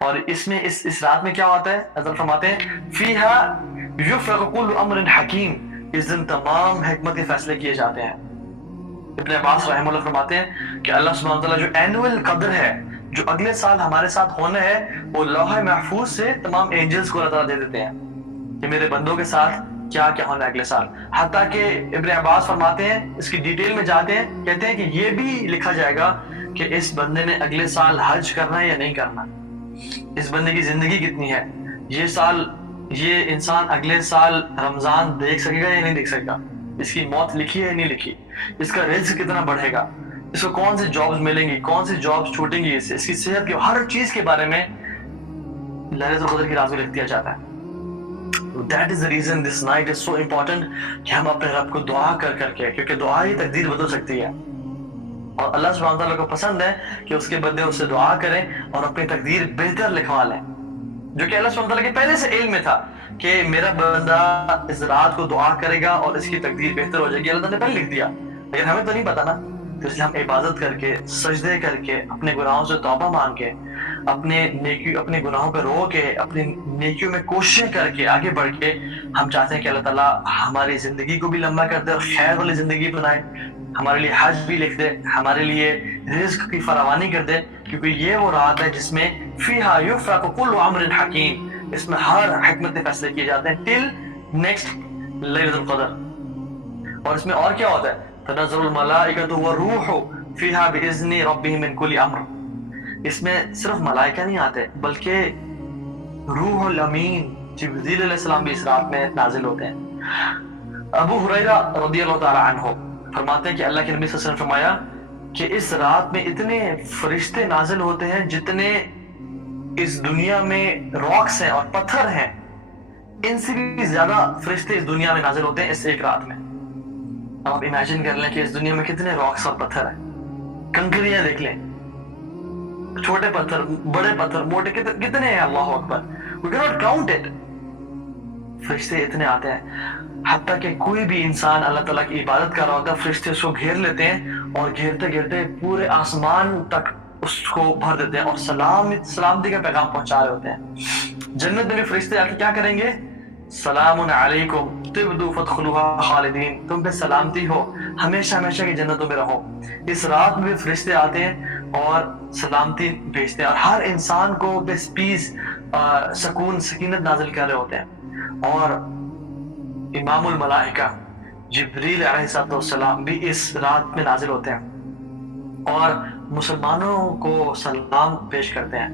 اور اس میں اس رات میں کیا ہوتا ہے؟ حضرت فرماتے ہیں فیہا یفرق کل امر حکیم، اس دن تمام حکمت کے فیصلے کیے جاتے ہیں۔ ابن عباس رحمہ اللہ فرماتے ہیں کہ اللہ سبحانہ وتعالیٰ جو اینول قدر ہے، جو اگلے سال ہمارے ساتھ ہونا ہے، وہ لوح محفوظ سے تمام اینجلز کو اللہ تعالیٰ دے دیتے ہیں کہ میرے بندوں کے ساتھ کیا کیا ہونا ہے اگلے سال۔ حتیٰ کہ ابن عباس فرماتے ہیں، اس کی ڈیٹیل میں جاتے ہیں، کہتے ہیں کہ یہ بھی لکھا جائے گا کہ اس بندے نے اگلے سال حج کرنا ہے یا نہیں کرنا، اس بندے کی زندگی کتنی ہے، یہ انسان اگلے سال رمضان دیکھ سکے گا یا نہیں دیکھ سکے گا، اس کی موت لکھی ہے یا نہیں لکھی، اس کا رزق کتنا بڑھے گا، اس کو کون سی جابز ملیں گی، کون سی جابز چھوٹیں گی، اس کی صحت کی ہر چیز کے بارے میں لیلۃ القدر کی رات میں لکھ دیا جاتا ہے۔ That is the reason this night is so important کہ ہم اپنے رب کو دعا کر کے، کیونکہ دعا ہی تقدیر بدل سکتی ہے، اور اللہ سبحانہ تعالیٰ کو پسند ہے کہ اس کے بندے اس سے دعا کریں اور اپنی تقدیر بہتر لکھوا لیں، جو کہ اللہ سبحانہ تعالیٰ کے پہلے سے علم میں تھا کہ میرا بندہ اس رات کو دعا کرے گا اور اس کی تقدیر بہتر ہو جائے گی۔ اللہ تعالیٰ نے پہلے لکھ دیا، لیکن ہمیں تو نہیں پتا نا، تو اس لیے ہم عبادت کر کے، سجدے کر کے، اپنے گناہوں سے توبہ مانگ کے، اپنے گناہوں پہ رو کے، اپنی نیکیوں میں کوششیں کر کے آگے بڑھ کے ہم چاہتے ہیں کہ اللہ تعالیٰ ہماری زندگی کو بھی لمبا کر دے اور خیر والی زندگی بنائے، ہمارے لیے حج بھی لکھ دے، ہمارے لیے رزق کی فراوانی کر دے، کیونکہ یہ وہ رات ہے جس میں فیہا یفرق کل امر حکیم، اس میں ہر حکمت کے فیصلے کیے جاتے ہیں ٹل نیکسٹ لیلۃ القدر۔ اور اس میں اور کیا ہوتا ہے؟ تنزل الملائکۃ والروح فیہا باذن ربہم من کل امر، اس میں صرف ملائکہ نہیں آتے بلکہ روح الامین جبریل علیہ السلام بھی اس رات میں نازل ہوتے ہیں۔ ابو ہریرہ رضی اللہ تعالی عنہ فرماتے ہیں کہ اللہ کے نبی صلی اللہ علیہ وسلم فرمایا کہ اس رات میں اتنے فرشتے نازل ہوتے ہیں جتنے اس دنیا میں راکس ہیں اور پتھر ہیں، ان سے بھی زیادہ فرشتے اس دنیا میں نازل ہوتے ہیں اس ایک رات میں۔ اب آپ امیجن کر لیں کہ اس دنیا میں کتنے راکس اور پتھر ہیں، کنکریاں دیکھ لیں، چھوٹے پتھر، بڑے پتھر، موٹے کتنے ہیں، اللہ اکبر، we cannot count it۔ فرشتے اتنے آتے ہیں، حتیٰ کہ کوئی بھی انسان اللہ تعالیٰ کی عبادت کر رہا ہوتا ہے، فرشتے اس کو گھیر لیتے ہیں اور گھیرتے گھیرتے پورے آسمان تک اس کو بھر دیتے ہیں اور سلامتی کا پیغام پہنچا رہے ہوتے ہیں۔ جنت میں بھی فرشتے آ کے کیا کریں گے؟ سلام علیکم طبتم فادخلوها خالدین، تم پہ سلامتی ہو، ہمیشہ ہمیشہ کی جنتوں میں رہو۔ اس رات میں بھی فرشتے آتے ہیں اور سلامتی بھیجتے ہیں اور ہر انسان کو بس پیس، سکون، سکینت نازل کر رہے ہوتے ہیں۔ اور امام الملائکہ جبریل علیہ السلام بھی اس رات میں نازل ہوتے ہیں اور مسلمانوں کو سلام پیش کرتے ہیں۔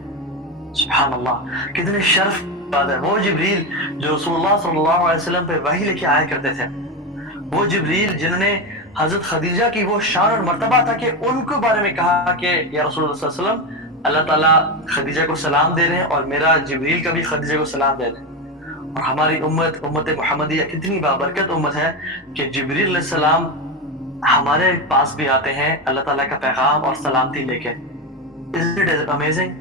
سبحان اللہ، کتنے شرف بات ہے، وہ جبریل جو رسول اللہ صلی اللہ علیہ وسلم پہ وحی لے کے آیا کرتے تھے، وہ جبریل جنہوں نے حضرت خدیجہ کی وہ شان اور مرتبہ تھا کہ ان کے بارے میں کہا کہ یا رسول اللہ صلی اللہ علیہ وسلم، اللہ تعالیٰ خدیجہ کو سلام دے رہے ہیں اور میرا جبریل کا بھی خدیجہ کو سلام دے رہے ہیں۔ اور ہماری امت محمدیہ کتنی بابرکت امت ہے کہ جبریل علیہ السلام ہمارے پاس بھی آتے ہیں اللہ تعالیٰ کا پیغام اور سلامتی لے کے۔ Isn't it amazing?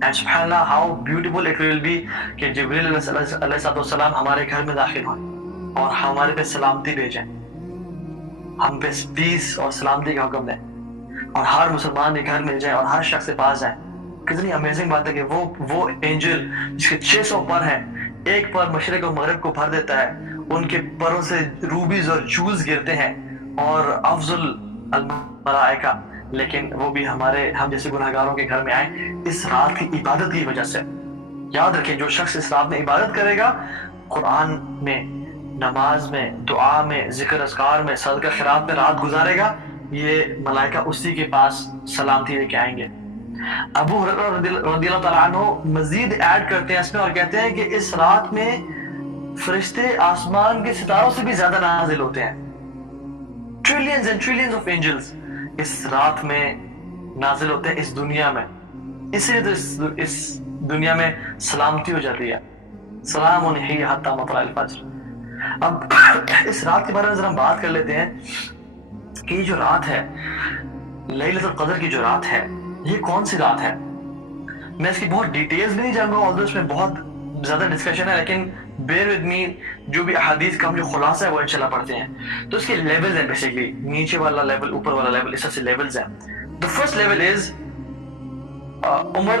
And subhanallah, how beautiful it will be کہ جبریل علیہ السلام ہمارے گھر میں داخل ہوئیں اور ہمارے پہ سلامتی بھیجیں، ہم پہ پیس اور سلامتی کا حکم دیں اور ہر مسلمان کے گھر مل جائیں اور ہر شخص کے پاس جائیں۔ کتنی امیزنگ بات ہے کہ وہ اینجل جس کے 600 پر ہیں، ایک پر مشرق و مغرب کو بھر دیتا ہے، ان کے پروں سے روبیز اور جولز گرتے ہیں اور افضل الملائکہ، لیکن وہ بھی ہم جیسے گناہگاروں کے گھر میں آئے اس رات کی عبادت کی وجہ سے۔ یاد رکھیں، جو شخص اس رات میں عبادت کرے گا، قرآن میں، نماز میں، دعا میں، ذکر اذکار میں، صدقہ خیرات میں رات گزارے گا، یہ ملائکہ اسی کے پاس سلامتی لے کے آئیں گے۔ ابو ہریرہ رضی اللہ تعالیٰ عنہ مزید ایڈ کرتے ہیں اس میں اور کہتے ہیں کہ اس رات میں فرشتے آسمان کے ستاروں سے بھی زیادہ نازل ہوتے ہیں، trillions and trillions of angels اس رات میں نازل ہوتے ہیں اس دنیا میں، اس لیے تو اس دنیا میں سلامتی ہو جاتی ہے، سلام ہی حتی مطلع الفجر۔ اب اس رات کے بارے میں ذرا ہم بات کر لیتے ہیں کہ یہ جو رات ہے، لیلۃ القدر کی جو رات ہے، یہ کون سی رات ہے؟ میں اس کی بہت ڈیٹیلز میں نہیں جاؤں گا، although اس میں بہت زیادہ ڈسکشن ہے، لیکن bear with me، جو بھی احادیث کا ہم جو خلاصہ ہے وہ انشاءاللہ پڑھتے ہیں۔ تو اس کے لیولز ہیں، بیسیکلی نیچے والا لیول، اوپر والا لیول، اس طرح سے لیولز ہیں۔ The first level is Umar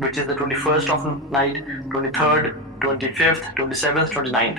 which is the 21st of night, 23rd, 25th, 27th, 29th।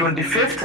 25th,